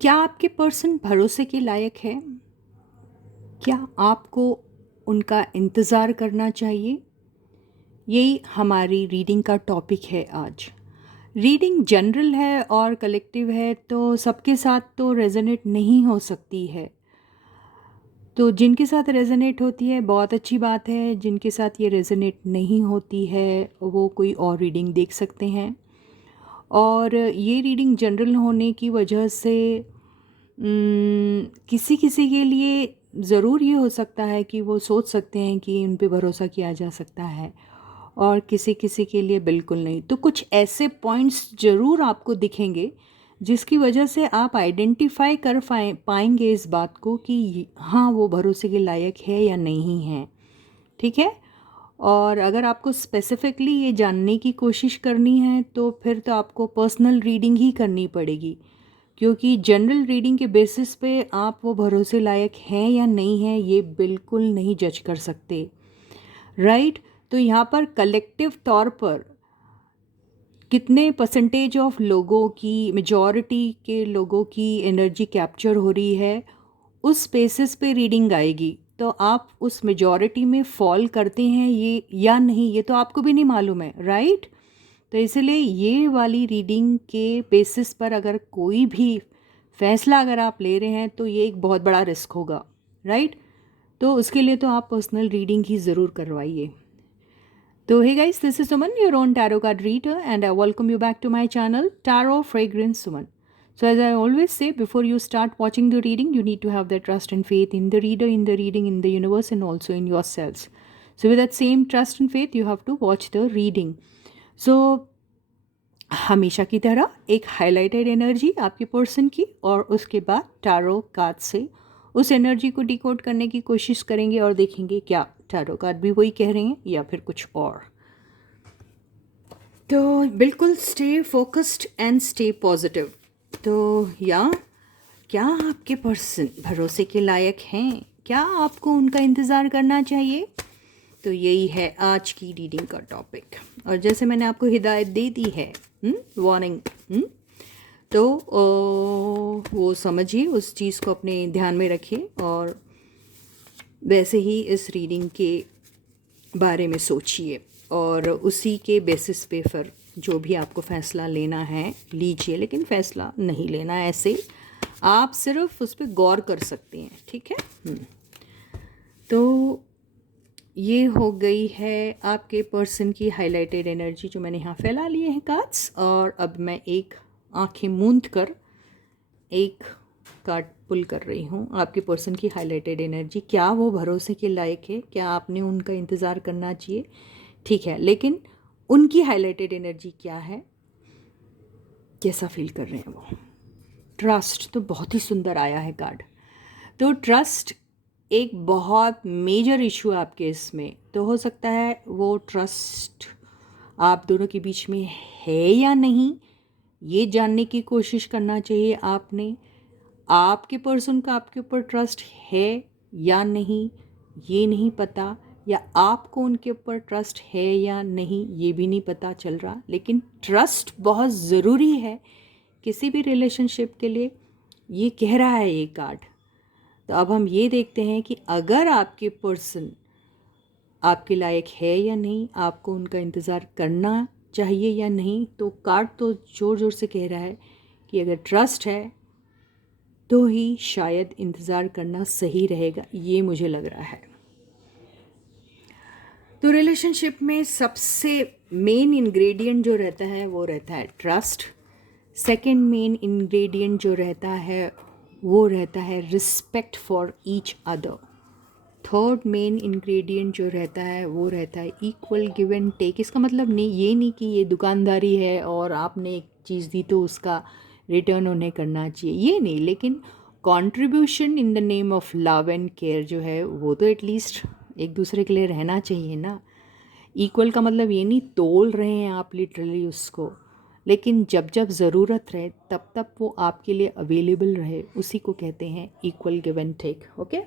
क्या आपके पर्सन भरोसे के लायक है? क्या आपको उनका इंतज़ार करना चाहिए? यही हमारी रीडिंग का टॉपिक है आज। रीडिंग जनरल है और कलेक्टिव है, तो सबके साथ तो रेजोनेट नहीं हो सकती है। तो जिनके साथ रेजोनेट होती है बहुत अच्छी बात है, जिनके साथ ये रेजोनेट नहीं होती है वो कोई और रीडिंग देख सकते हैं। और ये रीडिंग जनरल होने की वजह से किसी किसी के लिए ज़रूर ये हो सकता है कि वो सोच सकते हैं कि उन पे भरोसा किया जा सकता है, और किसी किसी के लिए बिल्कुल नहीं। तो कुछ ऐसे पॉइंट्स ज़रूर आपको दिखेंगे जिसकी वजह से आप आइडेंटिफाई कर पाएंगे इस बात को कि हाँ, वो भरोसे के लायक है या नहीं है। ठीक है। और अगर आपको स्पेसिफिकली ये जानने की कोशिश करनी है तो फिर तो आपको पर्सनल रीडिंग ही करनी पड़ेगी, क्योंकि जनरल रीडिंग के बेसिस पे आप वो भरोसे लायक हैं या नहीं हैं ये बिल्कुल नहीं जज कर सकते। राइट। तो यहाँ पर कलेक्टिव तौर पर कितने परसेंटेज ऑफ लोगों की, मेजॉरिटी के लोगों की एनर्जी कैप्चर हो रही है, उस बेसिस पे रीडिंग आएगी। तो आप उस मेजॉरिटी में फॉल करते हैं ये या नहीं, ये तो आपको भी नहीं मालूम है। राइट। तो इसलिए ये वाली रीडिंग के बेसिस पर अगर कोई भी फैसला अगर आप ले रहे हैं तो ये एक बहुत बड़ा रिस्क होगा। राइट। तो उसके लिए तो आप पर्सनल रीडिंग ही ज़रूर करवाइए। So hey guys, this is Suman, your own tarot card reader, and I welcome you back to my channel, Tarot Fragrance Suman. So as I always say, before you start watching the reading, you need to have that trust and faith in the reader, in the reading, in the universe, and also in yourselves. So with that same trust and faith, you have to watch the reading. So हमेशा की तरह एक highlighted energy आपके person की, और उसके बाद tarot card से उस एनर्जी को डिकोड करने की कोशिश करेंगे और देखेंगे क्या टैरो कार्ड भी वही कह रहे हैं या फिर कुछ और। तो बिल्कुल stay focused and stay positive. तो या क्या आपके पर्सन भरोसे के लायक हैं? क्या आपको उनका इंतज़ार करना चाहिए? तो यही है आज की रीडिंग का टॉपिक। और जैसे मैंने आपको हिदायत दे दी है, वार्निंग, तो वो समझिए, उस चीज़ को अपने ध्यान में रखिए और वैसे ही इस रीडिंग के बारे में सोचिए, और उसी के बेसिस पे फिर जो भी आपको फ़ैसला लेना है लीजिए, लेकिन फ़ैसला नहीं लेना है ऐसे, आप सिर्फ उस पर गौर कर सकते हैं। ठीक है। तो ये हो गई है आपके पर्सन की हाईलाइटेड एनर्जी जो मैंने यहाँ फैला लिए हैं कार्ड्स। और अब मैं एक आंखें मूंद कर एक कार्ड पुल कर रही हूँ। आपके पर्सन की हाईलाइटेड एनर्जी, क्या वो भरोसे के लायक है? क्या आपने उनका इंतज़ार करना चाहिए? ठीक है, लेकिन उनकी हाईलाइटेड एनर्जी क्या है, कैसा फील कर रहे हैं वो? ट्रस्ट तो बहुत ही सुंदर आया है कार्ड। तो ट्रस्ट एक बहुत मेजर इशू है आपके इसमें। तो हो सकता है वो ट्रस्ट आप दोनों के बीच में है या नहीं, ये जानने की कोशिश करना चाहिए आपने। आपके पर्सन का आपके ऊपर ट्रस्ट है या नहीं ये नहीं पता, या आपको उनके ऊपर ट्रस्ट है या नहीं ये भी नहीं पता चल रहा, लेकिन ट्रस्ट बहुत ज़रूरी है किसी भी रिलेशनशिप के लिए, ये कह रहा है ये कार्ड। तो अब हम ये देखते हैं कि अगर आपके पर्सन आपके लायक है या नहीं, आपको उनका इंतज़ार करना चाहिए या नहीं। तो कार्ड तो ज़ोर ज़ोर से कह रहा है कि अगर ट्रस्ट है तो ही शायद इंतज़ार करना सही रहेगा, ये मुझे लग रहा है। तो रिलेशनशिप में सबसे मेन इंग्रेडिएंट जो रहता है वो रहता है ट्रस्ट। सेकंड मेन इंग्रेडिएंट जो रहता है वो रहता है respect for each other. Third main ingredient जो रहता है वो रहता है इक्वल गिव एंड टेक। इसका मतलब नहीं, ये नहीं कि ये दुकानदारी है और आपने एक चीज़ दी तो उसका रिटर्न उन्हें करना चाहिए, ये नहीं, लेकिन contribution in the name of love and care जो है वो तो एटलीस्ट एक दूसरे के लिए रहना चाहिए ना। इक्वल का मतलब ये नहीं तोल रहे हैं आप लिटरली उसको, लेकिन जब जब ज़रूरत रहे तब तब वो आपके लिए अवेलेबल रहे, उसी को कहते हैं equal give and take. Okay.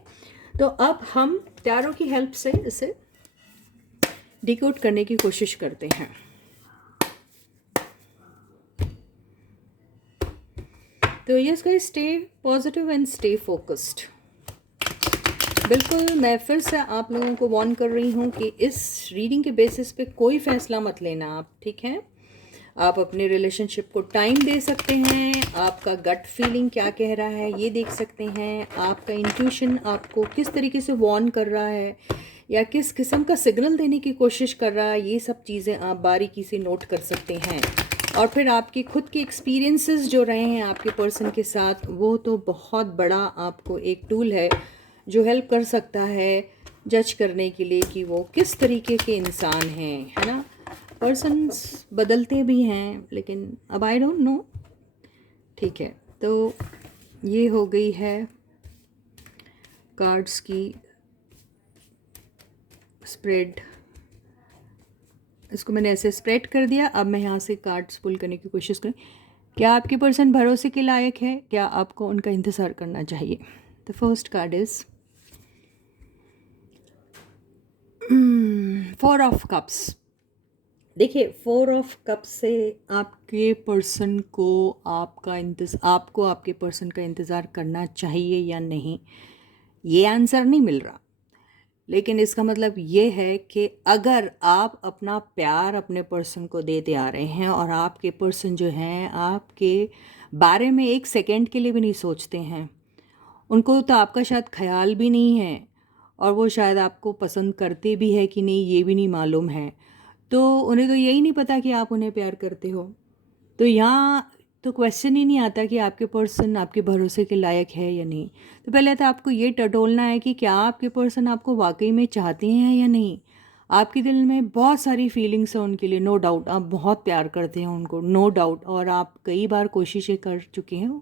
तो अब हम टैरो की हेल्प से इसे डिकोड करने की कोशिश करते हैं। तो yes guys, stay positive and stay focused. बिल्कुल, मैं फिर से आप लोगों को वार्न कर रही हूँ कि इस रीडिंग के बेसिस पे कोई फ़ैसला मत लेना आप, ठीक है। आप अपने रिलेशनशिप को टाइम दे सकते हैं, आपका गट फीलिंग क्या कह रहा है ये देख सकते हैं, आपका इंट्यूशन आपको किस तरीके से वार्न कर रहा है या किस किस्म का सिग्नल देने की कोशिश कर रहा है, ये सब चीज़ें आप बारीकी से नोट कर सकते हैं। और फिर आपकी खुद के एक्सपीरियंसेस जो रहे हैं आपके पर्सन के साथ, वो तो बहुत बड़ा आपको एक टूल है जो हेल्प कर सकता है जज करने के लिए कि वो किस तरीके के इंसान हैं, है ना। पर्सन्स बदलते भी हैं, लेकिन अब आई डोंट नो, ठीक है। तो ये हो गई है कार्ड्स की स्प्रेड। इसको मैंने ऐसे स्प्रेड कर दिया। अब मैं यहाँ से कार्ड्स पुल करने की कोशिश करूँ। क्या आपके पर्सन भरोसे के लायक है? क्या आपको उनका इंतज़ार करना चाहिए? The first card is 4 of cups. देखिए, 4 ऑफ कप्स से आपके पर्सन को आपको आपके पर्सन का इंतज़ार करना चाहिए या नहीं, ये आंसर नहीं मिल रहा। लेकिन इसका मतलब ये है कि अगर आप अपना प्यार अपने पर्सन को देते आ रहे हैं और आपके पर्सन जो हैं आपके बारे में एक सेकंड के लिए भी नहीं सोचते हैं, उनको तो आपका शायद ख्याल भी नहीं है और वो शायद आपको पसंद करते भी है कि नहीं ये भी नहीं मालूम है, तो उन्हें तो यही नहीं पता कि आप उन्हें प्यार करते हो। तो यहाँ तो क्वेश्चन ही नहीं आता कि आपके पर्सन आपके भरोसे के लायक है या नहीं। तो पहले तो आपको ये टटोलना है कि क्या आपके पर्सन आपको वाकई में चाहते हैं या नहीं। आपके दिल में बहुत सारी फीलिंग्स हैं उनके लिए, नो डाउट आप बहुत प्यार करते हैं उनको, नो डाउट, और आप कई बार कोशिशें कर चुके हैं,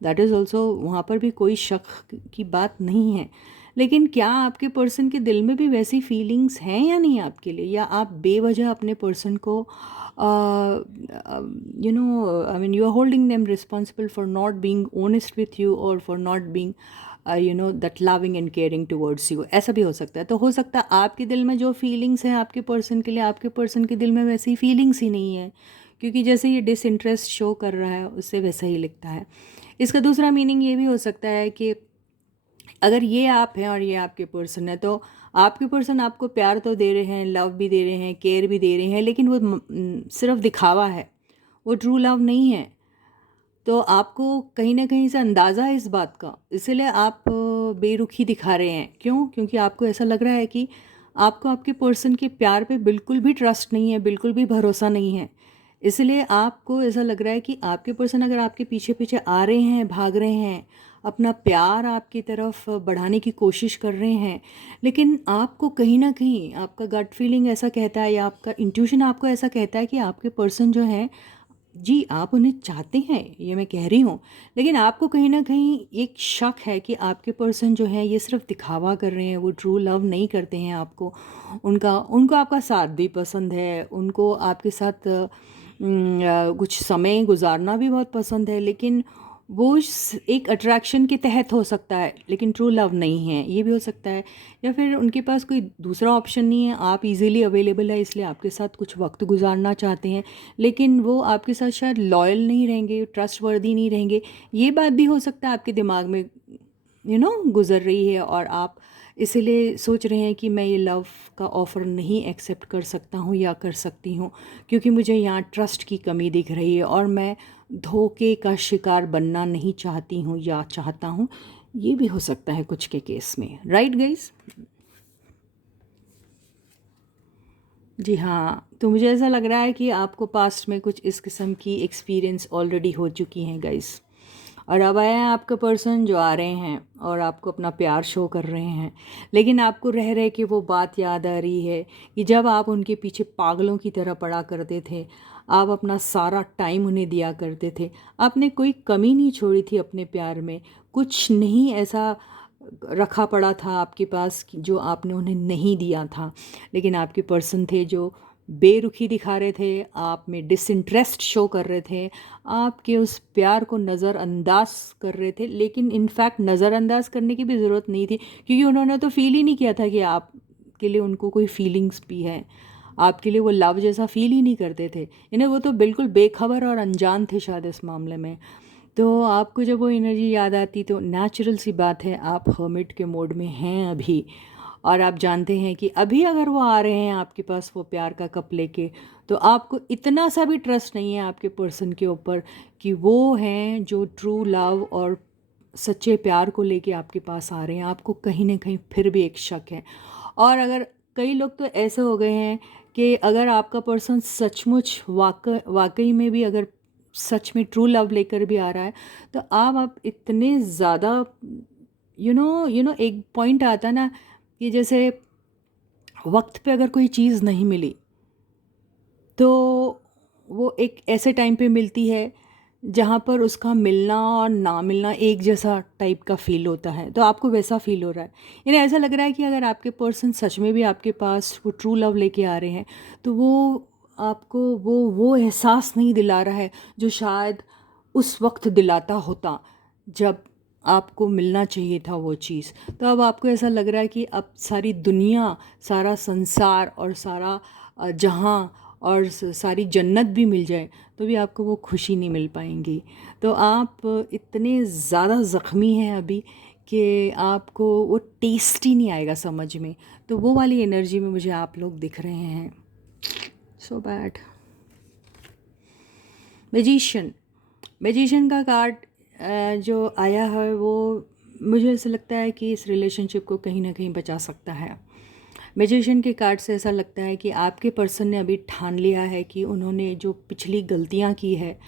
दैट इज़ ऑल्सो, वहाँ पर भी कोई शक की बात नहीं है। लेकिन क्या आपके पर्सन के दिल में भी वैसी फीलिंग्स हैं या नहीं आपके लिए, या आप बेवजह अपने पर्सन को I mean you are holding them responsible for not being honest with you और for not being that loving and caring towards you. ऐसा भी हो सकता है। तो हो सकता है आपके दिल में जो फीलिंग्स हैं आपके पर्सन के लिए, आपके पर्सन के दिल में वैसी फीलिंग्स ही नहीं है, क्योंकि जैसे ये डिसइंटरेस्ट शो कर रहा है उससे वैसा ही लिखता है। इसका दूसरा मीनिंग ये भी हो सकता है कि अगर ये आप हैं और ये आपके पर्सन है, तो आपके पर्सन आपको प्यार तो दे रहे हैं, लव भी दे रहे हैं, केयर भी दे रहे हैं, लेकिन वो सिर्फ दिखावा है, वो ट्रू लव नहीं है। तो आपको कहीं ना कहीं से अंदाज़ा है इस बात का, इसलिए आप बेरुखी दिखा रहे हैं। क्यों? क्योंकि आपको ऐसा लग रहा है कि आपको आपके पर्सन के प्यार पे बिल्कुल भी ट्रस्ट नहीं है, बिल्कुल भी भरोसा नहीं है। इसलिए आपको ऐसा लग रहा है कि आपके पर्सन अगर आपके पीछे पीछे आ रहे हैं, भाग रहे हैं, अपना प्यार आपकी तरफ बढ़ाने की कोशिश कर रहे हैं, लेकिन आपको कहीं ना कहीं आपका गट फीलिंग ऐसा कहता है या आपका इंट्यूशन आपको ऐसा कहता है कि आपके पर्सन जो है, जी आप उन्हें चाहते हैं, ये मैं कह रही हूँ, लेकिन आपको कहीं ना कहीं एक शक है कि आपके पर्सन जो है ये सिर्फ दिखावा कर रहे हैं, वो ट्रू लव नहीं करते हैं आपको। उनको आपका साथ भी पसंद है, उनको आपके साथ कुछ समय गुजारना भी बहुत पसंद है, लेकिन वो एक अट्रैक्शन के तहत हो सकता है, लेकिन ट्रू लव नहीं है, ये भी हो सकता है। या फिर उनके पास कोई दूसरा ऑप्शन नहीं है, आप इजीली अवेलेबल है इसलिए आपके साथ कुछ वक्त गुजारना चाहते हैं, लेकिन वो आपके साथ शायद लॉयल नहीं रहेंगे, ट्रस्ट वर्दी नहीं रहेंगे। ये बात भी हो सकता है आपके दिमाग में गुजर रही है और आप इसलिए सोच रहे हैं कि मैं ये लव का ऑफ़र नहीं एक्सेप्ट कर सकता हूँ या कर सकती हूँ, क्योंकि मुझे यहाँ ट्रस्ट की कमी दिख रही है और मैं धोखे का शिकार बनना नहीं चाहती हूँ या चाहता हूँ। ये भी हो सकता है कुछ के केस में, राइट गाइस? जी हाँ, तो मुझे ऐसा लग रहा है कि आपको पास्ट में कुछ इस किस्म की एक्सपीरियंस ऑलरेडी हो चुकी हैं गाइस, और अब आए हैं आपका पर्सन जो आ रहे हैं और आपको अपना प्यार शो कर रहे हैं, लेकिन आपको रह रहे कि वो बात याद आ रही है कि जब आप उनके पीछे पागलों की तरह पड़ा करते थे, आप अपना सारा टाइम उन्हें दिया करते थे, आपने कोई कमी नहीं छोड़ी थी अपने प्यार में, कुछ नहीं ऐसा रखा पड़ा था आपके पास जो आपने उन्हें नहीं दिया था, लेकिन आपके पर्सन थे जो बेरुखी दिखा रहे थे, आप में डिसइंटरेस्ट शो कर रहे थे, आपके उस प्यार को नज़रअंदाज कर रहे थे। लेकिन इनफैक्ट नज़रअंदाज करने की भी ज़रूरत नहीं थी, क्योंकि उन्होंने तो फील ही नहीं किया था कि आपके लिए उनको कोई फीलिंग्स भी है, आपके लिए वो लव जैसा फील ही नहीं करते थे। इन्हें वो तो बिल्कुल बेखबर और अनजान थे शायद इस मामले में। तो आपको जब वो एनर्जी याद आती तो नेचुरल सी बात है, आप हर्मिट के मोड में हैं अभी, और आप जानते हैं कि अभी अगर वो आ रहे हैं आपके पास वो प्यार का कप लेके, तो आपको इतना सा भी ट्रस्ट नहीं है आपके पर्सन के ऊपर कि वो हैं जो ट्रू लव और सच्चे प्यार को लेके आपके पास आ रहे हैं। आपको कहीं ना कहीं फिर भी एक शक है। और अगर कई लोग तो ऐसे हो गए हैं कि अगर आपका पर्सन सचमुच वाकई में भी अगर सच में ट्रू लव लेकर भी आ रहा है, तो आप इतने ज़्यादा यू नो एक पॉइंट आता ना कि जैसे वक्त पे अगर कोई चीज़ नहीं मिली तो वो एक ऐसे टाइम पे मिलती है जहाँ पर उसका मिलना और ना मिलना एक जैसा टाइप का फ़ील होता है। तो आपको वैसा फ़ील हो रहा है, यानी ऐसा लग रहा है कि अगर आपके पर्सन सच में भी आपके पास वो ट्रू लव लेके आ रहे हैं, तो वो आपको वो एहसास नहीं दिला रहा है जो शायद उस वक्त दिलाता होता जब आपको मिलना चाहिए था वो चीज़। तो अब आपको ऐसा लग रहा है कि अब सारी दुनिया, सारा संसार और सारा जहाँ और सारी जन्नत भी मिल जाए तो भी आपको वो खुशी नहीं मिल पाएंगी। तो आप इतने ज़्यादा ज़ख्मी हैं अभी कि आपको वो टेस्ट ही नहीं आएगा समझ में। तो वो वाली एनर्जी में मुझे आप लोग दिख रहे हैं। So bad. मैजिशियन का कार्ड जो आया है वो मुझे ऐसा लगता है कि इस रिलेशनशिप को कहीं ना कहीं बचा सकता है। मैजिशियन के कार्ड से ऐसा लगता है कि आपके पर्सन ने अभी ठान लिया है कि उन्होंने जो पिछली गलतियां की है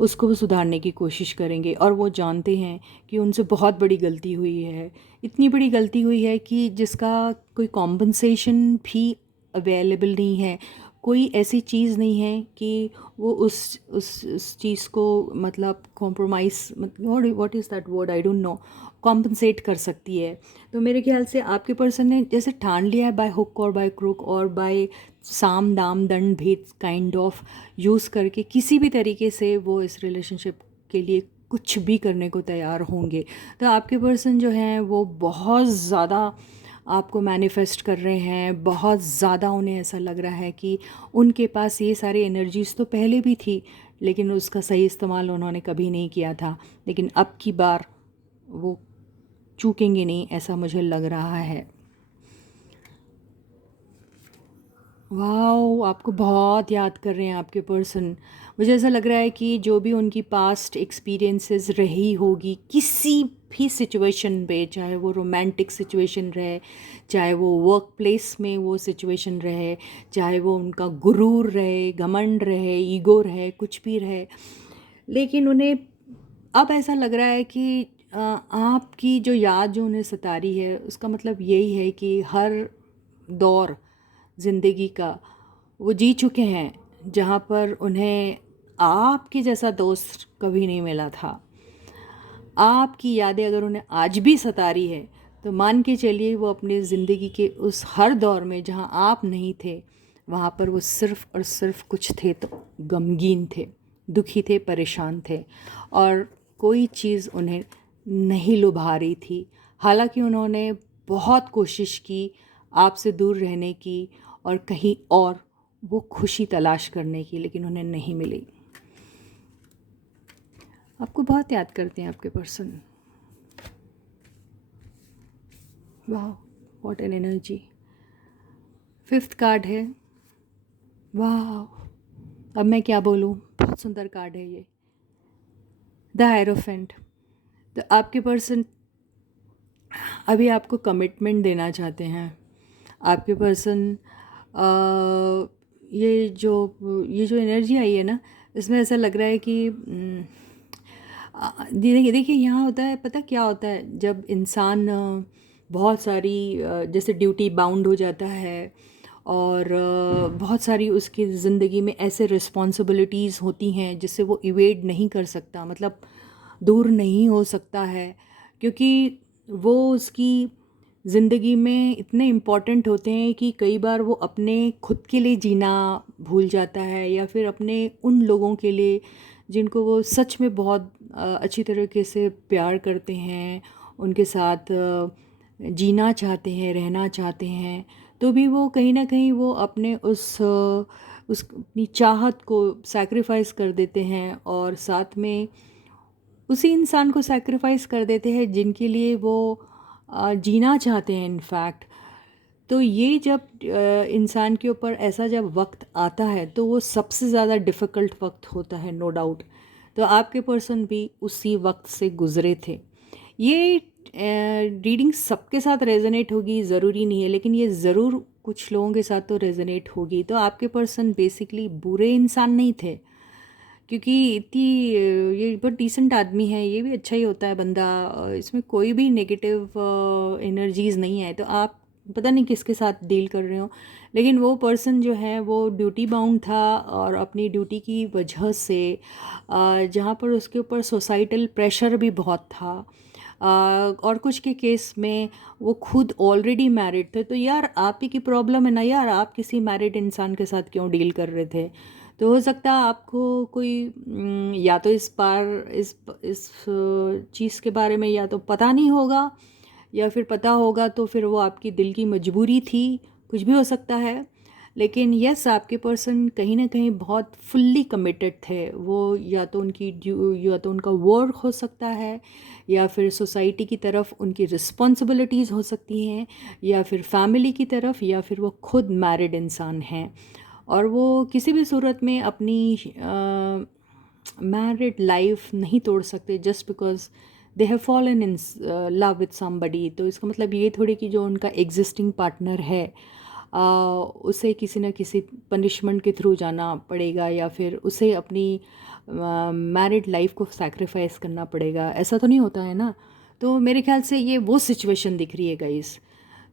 उसको वो सुधारने की कोशिश करेंगे, और वो जानते हैं कि उनसे बहुत बड़ी गलती हुई है। इतनी बड़ी गलती हुई है कि जिसका कोई कॉम्पनसेशन भी अवेलेबल नहीं है। कोई ऐसी चीज़ नहीं है कि वो उस चीज़ को मतलब compromise, what is that word, I don't know, compensate कर सकती है। तो मेरे ख्याल से आपके पर्सन ने जैसे ठान लिया है बाय हुक और बाय क्रुक और बाय साम दाम दंड भेद काइंड ऑफ यूज़ करके किसी भी तरीके से वो इस रिलेशनशिप के लिए कुछ भी करने को तैयार होंगे। तो आपके पर्सन जो हैं वो बहुत ज़्यादा आपको मैनिफेस्ट कर रहे हैं, बहुत ज़्यादा उन्हें ऐसा लग रहा है कि उनके पास ये सारी एनर्जीज़ तो पहले भी थी लेकिन उसका सही इस्तेमाल उन्होंने कभी नहीं किया था, लेकिन अब की बार वो चूकेंगे नहीं, ऐसा मुझे लग रहा है। वाओ, आपको बहुत याद कर रहे हैं आपके पर्सन। मुझे ऐसा लग रहा है कि जो भी उनकी पास्ट एक्सपीरियंसेस रही होगी किसी भी सिचुएशन पे, चाहे वो रोमांटिक सिचुएशन रहे, चाहे वो वर्क प्लेस में वो सिचुएशन रहे, चाहे वो उनका गुरूर रहे, घमंड रहे, ईगो रहे, कुछ भी रहे, लेकिन उन्हें अब ऐसा लग रहा है कि आपकी जो याद जो उन्हें सता रही है उसका मतलब यही है कि हर दौर ज़िंदगी का वो जी चुके हैं जहाँ पर उन्हें आपके जैसा दोस्त कभी नहीं मिला था। आपकी यादें अगर उन्हें आज भी सता रही है तो मान के चलिए वो अपनी ज़िंदगी के उस हर दौर में जहाँ आप नहीं थे वहाँ पर वो सिर्फ़ और सिर्फ कुछ थे तो गमगीन थे, दुखी थे, परेशान थे, और कोई चीज़ उन्हें नहीं लुभा रही थी। हालांकि उन्होंने बहुत कोशिश की आपसे दूर रहने की और कहीं और वो खुशी तलाश करने की, लेकिन उन्हें नहीं मिली। आपको बहुत याद करते हैं आपके पर्सन। वाह, what an energy. 5th card है। वाह, अब मैं क्या बोलूँ, बहुत सुंदर कार्ड है ये, द हायरोफेंट। तो आपके पर्सन अभी आपको कमिटमेंट देना चाहते हैं। आपके पर्सन ये जो एनर्जी आई है ना, इसमें ऐसा लग रहा है कि देखिए यहाँ होता है, पता क्या होता है, जब इंसान बहुत सारी जैसे ड्यूटी बाउंड हो जाता है और बहुत सारी उसकी ज़िंदगी में ऐसे रिस्पॉन्सिबिलिटीज़ होती हैं जिससे वो इवेड नहीं कर सकता, मतलब दूर नहीं हो सकता है, क्योंकि वो उसकी ज़िंदगी में इतने इम्पॉर्टेंट होते हैं कि कई बार वो अपने खुद के लिए जीना भूल जाता है या फिर अपने उन लोगों के लिए जिनको वो सच में बहुत अच्छी तरीके से प्यार करते हैं, उनके साथ जीना चाहते हैं, रहना चाहते हैं, तो भी वो कहीं ना कहीं वो अपने उस अपनी चाहत को सैक्रिफाइस कर देते हैं और साथ में उसी इंसान को सैक्रिफाइस कर देते हैं जिनके लिए वो जीना चाहते हैं इनफैक्ट। तो ये जब इंसान के ऊपर ऐसा जब वक्त आता है तो वो सबसे ज़्यादा डिफ़िकल्ट वक्त होता है, नो डाउट। तो आपके पर्सन भी उसी वक्त से गुज़रे थे। ये रीडिंग सबके साथ रेजोनेट होगी ज़रूरी नहीं है, लेकिन ये ज़रूर कुछ लोगों के साथ तो रेजोनेट होगी। तो आपके पर्सन बेसिकली बुरे इंसान नहीं थे, क्योंकि इतनी ये बहुत डिसेंट आदमी है, ये भी अच्छा ही होता है बंदा, इसमें कोई भी नेगेटिव एनर्जीज़ नहीं है। तो आप पता नहीं किसके साथ डील कर रहे हो, लेकिन वो पर्सन जो है वो ड्यूटी बाउंड था, और अपनी ड्यूटी की वजह से जहाँ पर उसके ऊपर सोसाइटल प्रेशर भी बहुत था, और कुछ के केस में वो खुद ऑलरेडी मैरिड थे। तो यार आप ही की प्रॉब्लम है ना यार, आप किसी मैरिड इंसान के साथ क्यों डील कर रहे थे। तो हो सकता है आपको कोई या तो इस बार इस चीज़ के बारे में या तो पता नहीं होगा, या फिर पता होगा तो फिर वो आपकी दिल की मजबूरी थी, कुछ भी हो सकता है। लेकिन यस, आपके पर्सन कहीं ना कहीं बहुत फुल्ली कमिटेड थे। वो या तो या तो उनका वर्क हो सकता है, या फिर सोसाइटी की तरफ उनकी रिस्पॉन्सिबिलिटीज़ हो सकती हैं, या फिर फैमिली की तरफ, या फिर वो खुद मैरिड इंसान हैं, और वो किसी भी सूरत में अपनी मैरिड लाइफ नहीं तोड़ सकते just because they have fallen in love with somebody. तो इसका मतलब ये थोड़ी कि जो उनका एग्जिस्टिंग पार्टनर है उसे किसी न किसी पनिशमेंट के थ्रू जाना पड़ेगा, या फिर उसे अपनी मैरिड लाइफ को सैक्रिफाइस करना पड़ेगा, ऐसा तो नहीं होता है ना। तो मेरे ख्याल से ये वो सिचुएशन दिख रही है गाइस।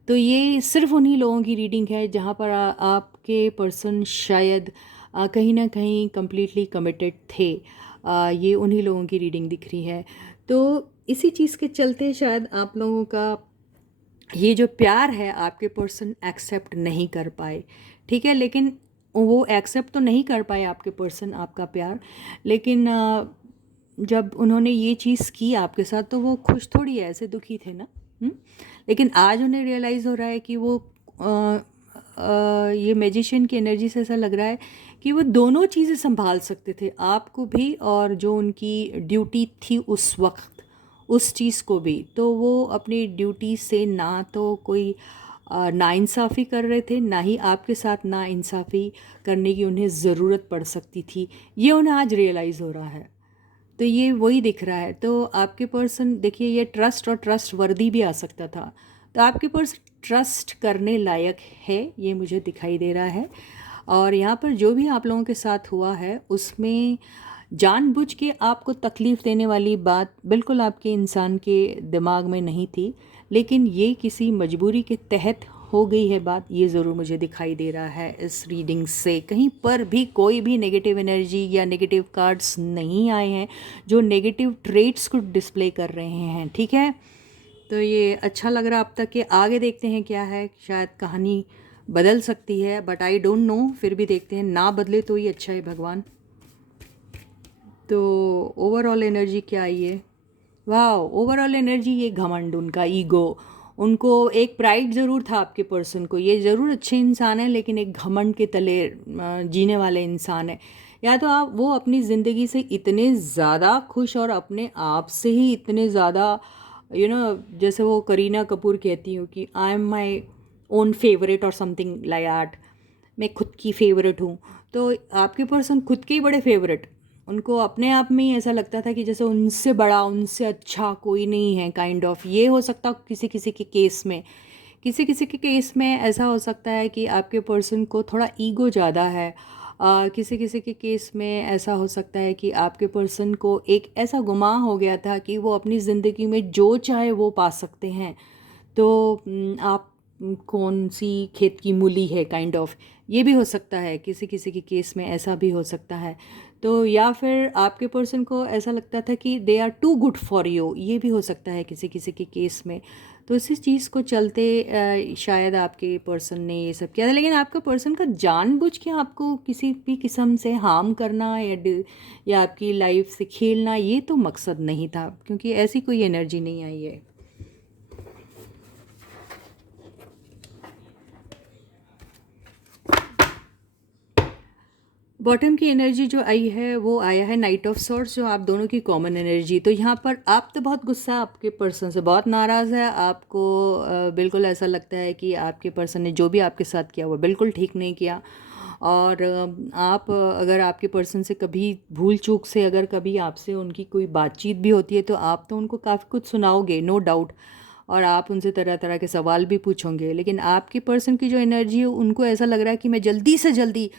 तो ये सिर्फ उन्हीं लोगों की रीडिंग है जहाँ पर आपके पर्सन शायद कहीं ना कहीं कम्प्लीटली कमिटेड थे। ये उन्हीं लोगों की रीडिंग दिख रही है। तो इसी चीज़ के चलते शायद आप लोगों का ये जो प्यार है आपके पर्सन एक्सेप्ट नहीं कर पाए, ठीक है। लेकिन वो एक्सेप्ट तो नहीं कर पाए आपके पर्सन आपका प्यार, लेकिन जब उन्होंने ये चीज़ की आपके साथ तो वो खुश थोड़ी है, ऐसे दुखी थे ना। लेकिन आज उन्हें रियलाइज़ हो रहा है कि वो ये मैजिशियन की एनर्जी से ऐसा लग रहा है कि वो दोनों चीज़ें संभाल सकते थे, आपको भी और जो उनकी ड्यूटी थी उस वक्त उस चीज़ को भी। तो वो अपनी ड्यूटी से ना तो कोई नाइंसाफ़ी कर रहे थे, ना ही आपके साथ नाइंसाफ़ी करने की उन्हें ज़रूरत पड़ सकती थी, ये उन्हें आज रियलाइज़ हो रहा है। तो ये वही दिख रहा है। तो आपके पर्सन देखिए, ये ट्रस्ट और ट्रस्ट वर्दी भी आ सकता था। तो आपके पर्सन ट्रस्ट करने लायक है, ये मुझे दिखाई दे रहा है। और यहाँ पर जो भी आप लोगों के साथ हुआ है उसमें जानबूझ के आपको तकलीफ़ देने वाली बात बिल्कुल आपके इंसान के दिमाग में नहीं थी, लेकिन ये किसी मजबूरी के तहत हो गई है बात, ये ज़रूर मुझे दिखाई दे रहा है इस रीडिंग से। कहीं पर भी कोई भी नेगेटिव एनर्जी या नेगेटिव कार्ड्स नहीं आए हैं जो नेगेटिव ट्रेट्स को डिस्प्ले कर रहे हैं, ठीक है। तो ये अच्छा लग रहा है अब तक के। आगे देखते हैं क्या है, शायद कहानी बदल सकती है, बट आई डोंट नो, फिर भी देखते हैं, ना बदले तो ही अच्छा है भगवान। तो ओवरऑल एनर्जी क्या आई है, वाह, ओवरऑल एनर्जी ये घमंड, उनका ईगो, उनको एक प्राइड ज़रूर था आपके पर्सन को, ये ज़रूर अच्छे इंसान है लेकिन एक घमंड के तले जीने वाले इंसान है। या तो आप वो अपनी ज़िंदगी से इतने ज़्यादा खुश और अपने आप से ही इतने ज़्यादा जैसे वो करीना कपूर कहती हूँ कि I am my own favourite और समथिंग लाइक दैट, मैं खुद की फेवरेट हूँ। तो आपके पर्सन खुद के ही बड़े फेवरेट, उनको अपने आप में ही ऐसा लगता था कि जैसे उनसे बड़ा उनसे अच्छा कोई नहीं है, काइंड ऑफ। ये हो सकता किसी किसी के केस में, किसी किसी के केस में ऐसा हो सकता है कि आपके पर्सन को थोड़ा ईगो ज़्यादा है। किसी किसी के केस में ऐसा हो सकता है कि आपके पर्सन को एक ऐसा गुमां हो गया था कि वो अपनी ज़िंदगी में जो चाहे वो पा सकते हैं। तो आप कौन सी खेत की मूली है, काइंड ऑफ, ये भी हो सकता है। किसी किसी के केस में ऐसा भी हो सकता है। तो या फिर आपके पर्सन को ऐसा लगता था कि they are too good for you, ये भी हो सकता है किसी किसी के केस में। तो इसी चीज़ को चलते शायद आपके पर्सन ने ये सब किया था। लेकिन आपका पर्सन का जानबूझ के आपको किसी भी किस्म से हार्म करना या आपकी लाइफ से खेलना, ये तो मकसद नहीं था, क्योंकि ऐसी कोई एनर्जी नहीं आई है। बॉटम की एनर्जी जो आई है वो आया है नाइट ऑफ सॉर्ड्स, जो आप दोनों की कॉमन एनर्जी। तो यहाँ पर आप तो बहुत गुस्सा, आपके पर्सन से बहुत नाराज़ है, आपको बिल्कुल ऐसा लगता है कि आपके पर्सन ने जो भी आपके साथ किया वो बिल्कुल ठीक नहीं किया। और आप अगर आपके पर्सन से कभी भूल चूक से अगर कभी आपसे उनकी कोई बातचीत भी होती है तो आप तो उनको काफ़ी कुछ सुनाओगे, नो डाउट, और आप उनसे तरह तरह के सवाल भी पूछोगे। लेकिन आपके पर्सन की जो एनर्जी है उनको ऐसा लग रहा है कि मैं जल्दी से जल्दी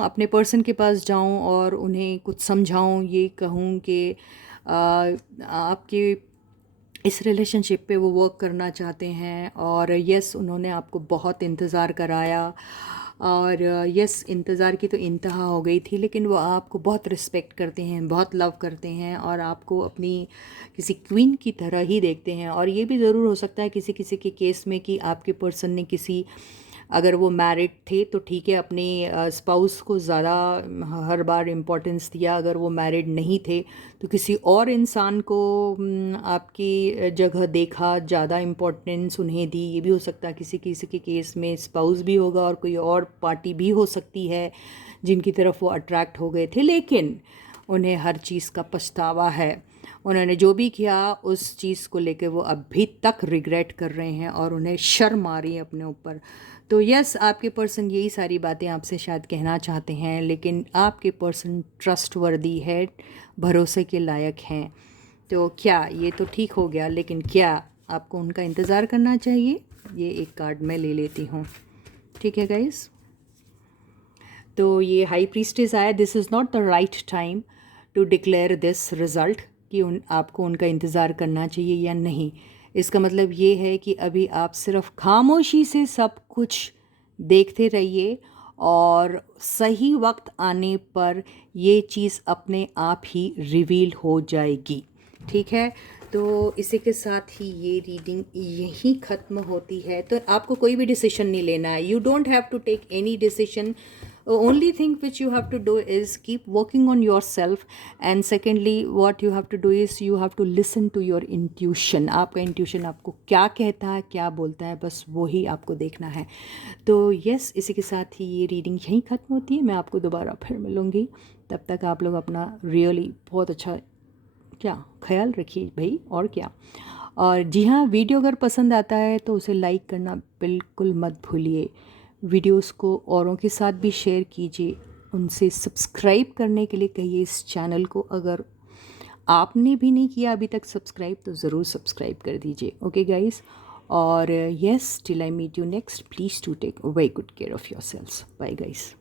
अपने पर्सन के पास जाऊं और उन्हें कुछ समझाऊं, ये कहूं कि आपके इस रिलेशनशिप पे वो वर्क करना चाहते हैं। और यस, उन्होंने आपको बहुत इंतज़ार कराया, और यस, इंतज़ार की तो इंतहा हो गई थी, लेकिन वो आपको बहुत रिस्पेक्ट करते हैं, बहुत लव करते हैं, और आपको अपनी किसी क्वीन की तरह ही देखते हैं। और ये भी ज़रूर हो सकता है किसी किसी के केस में कि आपके पर्सन ने किसी, अगर वो मैरिड थे तो ठीक है, अपने स्पाउस को ज़्यादा हर बार इम्पोर्टेंस दिया। अगर वो मैरिड नहीं थे तो किसी और इंसान को आपकी जगह देखा, ज़्यादा इम्पोर्टेंस उन्हें दी। ये भी हो सकता है किसी किसी के केस में स्पाउस भी होगा और कोई और पार्टी भी हो सकती है जिनकी तरफ वो अट्रैक्ट हो गए थे, लेकिन उन्हें हर चीज़ का पछतावा है। उन्होंने जो भी किया उस चीज़ को लेकर वो अभी तक रिग्रेट कर रहे हैं और उन्हें शर्म आ रही है अपने ऊपर। तो यस, आपके पर्सन यही सारी बातें आपसे शायद कहना चाहते हैं, लेकिन आपके पर्सन ट्रस्टवर्दी है, भरोसे के लायक हैं। तो क्या ये तो ठीक हो गया, लेकिन क्या आपको उनका इंतज़ार करना चाहिए? ये एक कार्ड मैं ले लेती हूँ, ठीक है गाइस। तो ये हाई प्रीस्टेस आया, this is not the right time to declare this result कि आपको उनका इंतज़ार करना चाहिए या नहीं। इसका मतलब ये है कि अभी आप सिर्फ खामोशी से सब कुछ देखते रहिए, और सही वक्त आने पर ये चीज़ अपने आप ही रिवील हो जाएगी, ठीक है। तो इसी के साथ ही ये रीडिंग यहीं ख़त्म होती है। तो आपको कोई भी डिसीजन नहीं लेना है, you don't have to take any decision. only thing which you have to do is keep working on yourself, and secondly what you have to do is you have to listen to your intuition। आपका intuition आपको क्या कहता है, क्या बोलता है, बस वही आपको देखना है। तो यस, इसी के साथ ही ये रीडिंग यहीं ख़त्म होती है। मैं आपको दोबारा फिर मिलूँगी, तब तक आप लोग अपना रियली बहुत अच्छा क्या ख्याल रखिए भाई, और क्या। और जी हाँ, वीडियो अगर पसंद आता है तो उसे लाइक करना बिल्कुल मत भूलिए। वीडियोस को औरों के साथ भी शेयर कीजिए, उनसे सब्सक्राइब करने के लिए कहिए इस चैनल को। अगर आपने भी नहीं किया अभी तक सब्सक्राइब तो ज़रूर सब्सक्राइब कर दीजिए, ओके गाइस। और yes, till I meet you next, please to take very good care of your selves. Bye guys.